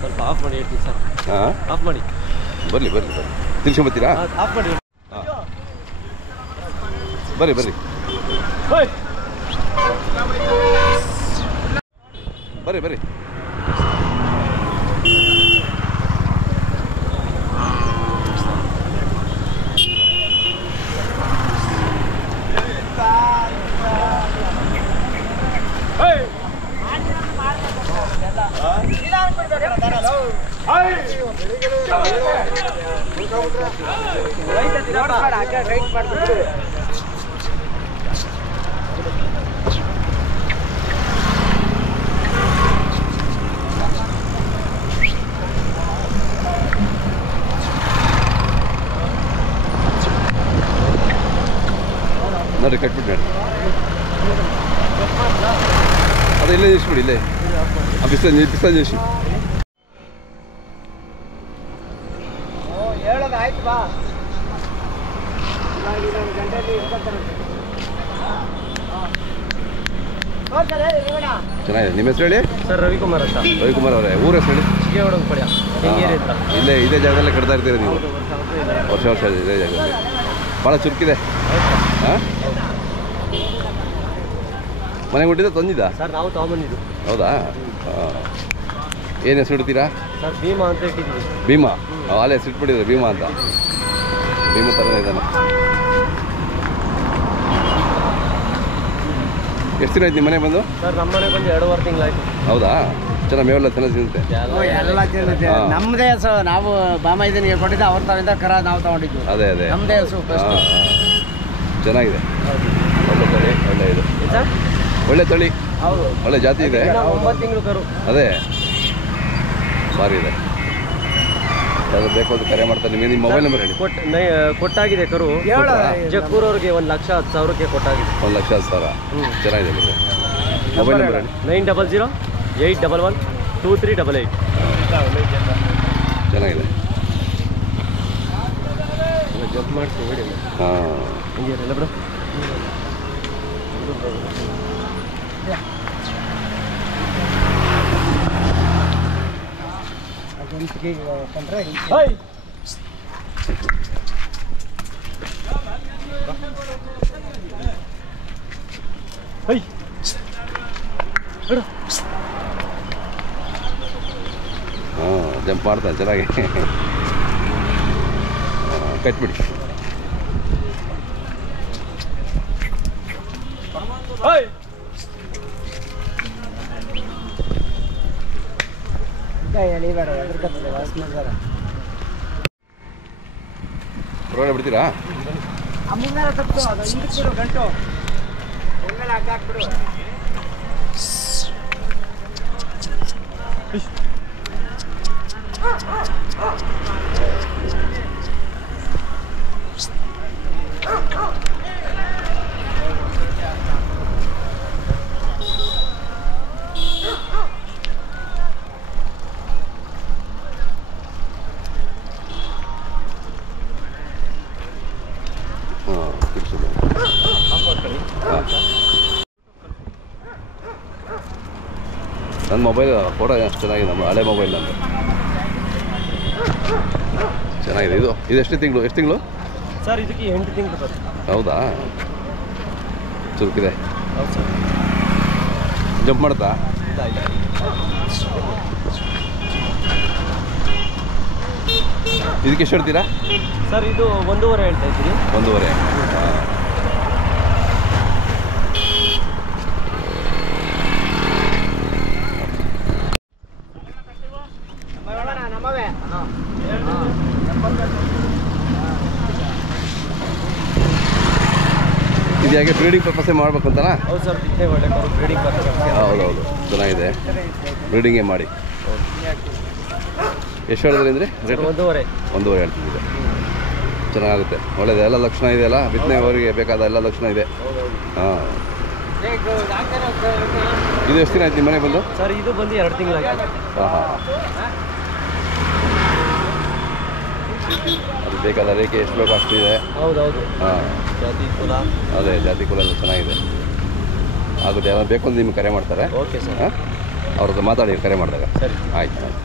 ಸ್ವಲ್ಪ ಆಫ್ ಮಾಡಿ ಹೇಳ್ತೀನಿ ಸರ್. ಆಫ್ ಮಾಡಿ ಬರಲಿ ತಿಳ್ಕೊಂಬತ್ತೀರಾ? ಆಫ್ ಮಾಡಿ. ಬರ್ರಿ ನೋಡಿ ಕಟ್ಬಿಟ್ಟು ನೋಡಿ ಅದು ಇಲ್ಲೇ ನಿಲ್ಲಿಸ್ಬಿಡಿ. ಇಲ್ಲೇ ಬಿಸಿಲು ನಿಲ್ಲಿಸಿ. ಚೆನ್ನಾಗಿದೆ. ನಿಮ್ಮ ಹೆಸರು ಹೇಳಿ ಸರ್? ರವಿಕುಮಾರ್ ಅಂತ. ರವಿಕುಮಾರ್ ಅವರೇ, ಊರ ಹೆಸರು ಹೇಳಿ? ಚಿಕ್ಕೇವಡಂಪಳ್ಯ. ಇದೇ ಜಾಗದಲ್ಲೇ ಕಟ್ತಾ ಇರ್ತೀರ ನೀವು? ವರ್ಷ ಇದೇ ಜಾಗದಲ್ಲಿ. ಭಾಳ ಚುರುಕಿದೆ. ಹಾಂ, ಮನೆಗೆ ಕೊಟ್ಟಿದ್ದ ತಂದಿದ್ದ ಸರ್? ನಾವು ತಗೊಂಬಂದಿದ್ದು. ಹೌದಾ? ಏನು ಹೆಸರು ಇಡ್ತೀರಾ ಸರ್? ಭೀಮಾ ಅಂತ ಇಟ್ಟಿದ್ದೀವಿ. ಭೀಮಾ? ಅಲ್ಲೇ ಹೆಸರು ಇಟ್ಬಿಟ್ಟಿದ್ರೆ ಭೀಮಾ ಅಂತ. ಭೀಮಾ ಥರನೇ ಇದ್ದಾನೆ. ಎಷ್ಟು ದಿನ ಆಯ್ತು ನಿಮ್ಮ ಮನೆ ಬಂದು? ಸರ್ ನಮ್ಮ ಮನೆ ಬಂದು 2.5 ತಿಂಗಳಾಯ್ತು. ಹೌದಾ? ಚೆನ್ನಾಗಿ ಮೇವೆಲ್ಲ ಚೆನ್ನಾಗಿ ಸಿಗುತ್ತೆ? ಎಲ್ಲ ನಮ್ಮದೇ ಹಸು. ನಾವು ಬಾಮ ಇದನ್ನ ಕೊಟ್ಟಿದ್ದೆ, ಅವ್ರ ತಾವಿಂದ ಕರ ನಾವು ತಗೊಂಡಿದ್ವಿ. ಅದೇ ನಮ್ಮದೇ ಹಸು. ಚೆನ್ನಾಗಿದೆ. ಒಳ್ಳೆ ತಳಿ, ಒಳ್ಳೆ ಇದು, ಒಳ್ಳೆ ತಳಿ. ಹೌದು, ಒಳ್ಳೆ ಜಾತಿ ಇದೆ. 9 ತಿಂಗಳು ಕರು. ಅದೇ ಭಾರಿ ಇದೆ. ಯಾವ್ದು ಬೇಕು ಅಂತ ಕರೆ ಮಾಡ್ತಾರೆ. ನಿಮ್ಮ ಮೊಬೈಲ್ ನಂಬರ್ ಹೇಳಿ. ಕೊಟ್ಟಾಗಿದೆ ಕರು. ಜಕ್ಕೂರವ್ರಿಗೆ 1,10,10,000ಕ್ಕೆ ಕೊಟ್ಟಾಗಿದೆ. 1,10,10,000. ಚೆನ್ನಾಗಿದೆ. ಮೊಬೈಲ್ ನಂಬರ್ ಹೇಳಿ. 900-811-2388. ಚೆನ್ನಾಗಿದೆ. ಜಂಪ್ ಮಾಡ್ತೀವಿ. ಹಾಂ, ಹಿಂಗೇನಿಲ್ಲ ಬಿಡು. ಜಂಪ್ ಮಾಡ್ತಾನೆ ಚೆನ್ನಾಗಿ. ಕಟ್ಬಿಡಿ. ಹೊರಗಡೆ ಬಿಡ್ತೀರಾ? ಗಂಟು ನನ್ನ ಮೊಬೈಲ್ ಫೋಟೋ ಚೆನ್ನಾಗಿದೆ. ನಮ್ಮ ಹಳೆ ಮೊಬೈಲ್ ನಂದು ಚೆನ್ನಾಗಿದೆ. ಇದು ಎಷ್ಟು ತಿಂಗಳು? ಎಷ್ಟು ತಿಂಗಳು ಸರ್? ಇದಕ್ಕೆ 8 ತಿಂಗಳು ಬರುತ್ತೆ. ಹೌದಾ? ಚುರುಕಿದೆ. ಹೌದು ಸರ್. ಜಂಪ್ ಮಾಡ್ತಾ? ಇದಕ್ಕೆ ಎಷ್ಟು ಹೇಳ್ತೀರಾ ಸರ್? ಇದು 1.5 ಹೇಳ್ತಾ ಇದ್ದೀರಿ. 1.5. ಇದು ಯಾಕೆ ಬ್ರೀಡಿಂಗ್ ಪರ್ಪಸ್ಸೇ ಮಾಡ್ಬೇಕು ಅಂತನಾ? ಹೌದು ಸರ್, ಇದೇ ಒಳ್ಳೆ ಬ್ರೀಡಿಂಗ್ ಪರ್ಪಸ್. ಹೌದೌದು, ಚೆನ್ನಾಗಿದೆ. ಬ್ರೀಡಿಂಗೇ ಮಾಡಿ. ಎಷ್ಟು ಹೇಳಿದ್ರಿ ಅಂದರೆ? 1.5 1.5 ಹೇಳ್ತಿದ್ದೆ. ಚೆನ್ನಾಗುತ್ತೆ, ಒಳ್ಳೇದು. ಎಲ್ಲ ಲಕ್ಷಣ ಇದೆಯಲ್ಲ, ಬಿತ್ತನೆ ಅವರಿಗೆ ಬೇಕಾದ ಎಲ್ಲ ಲಕ್ಷಣ ಇದೆ. ಹಾಂ, ಇದು ಎಷ್ಟು ದಿನ ಆಯ್ತು ನಿಮ್ಮ ಮನೆಗೆ ಬಂದು? ಸರ್ ಇದು ಬಂದು 2 ತಿಂಗಳಾಯ್ತು. ಹಾಂ ಹಾಂ, ಅದು ಬೇಕಾದ ರೇಖೆ ಎಷ್ಟು ಬೇಕೋ ಅಷ್ಟು ಇದೆ. ಹೌದೌದು. ಹಾಂ, ಜಾತಿ ಕುಲ ಅದೇ ಜಾತಿ ಕುಲ ಎಲ್ಲ ಚೆನ್ನಾಗಿದೆ. ಆಗುತ್ತೆ, ಯಾರು ಬೇಕು ಅಂತ ನಿಮ್ಗೆ ಕರೆ ಮಾಡ್ತಾರೆ. Okay sir. ಹಾಂ, ಅವ್ರ ಹತ್ರ ಮಾತಾಡಿ ಕರೆ ಮಾಡಿದಾಗ. ಸರಿ ಆಯ್ತು ಆಯ್ತು.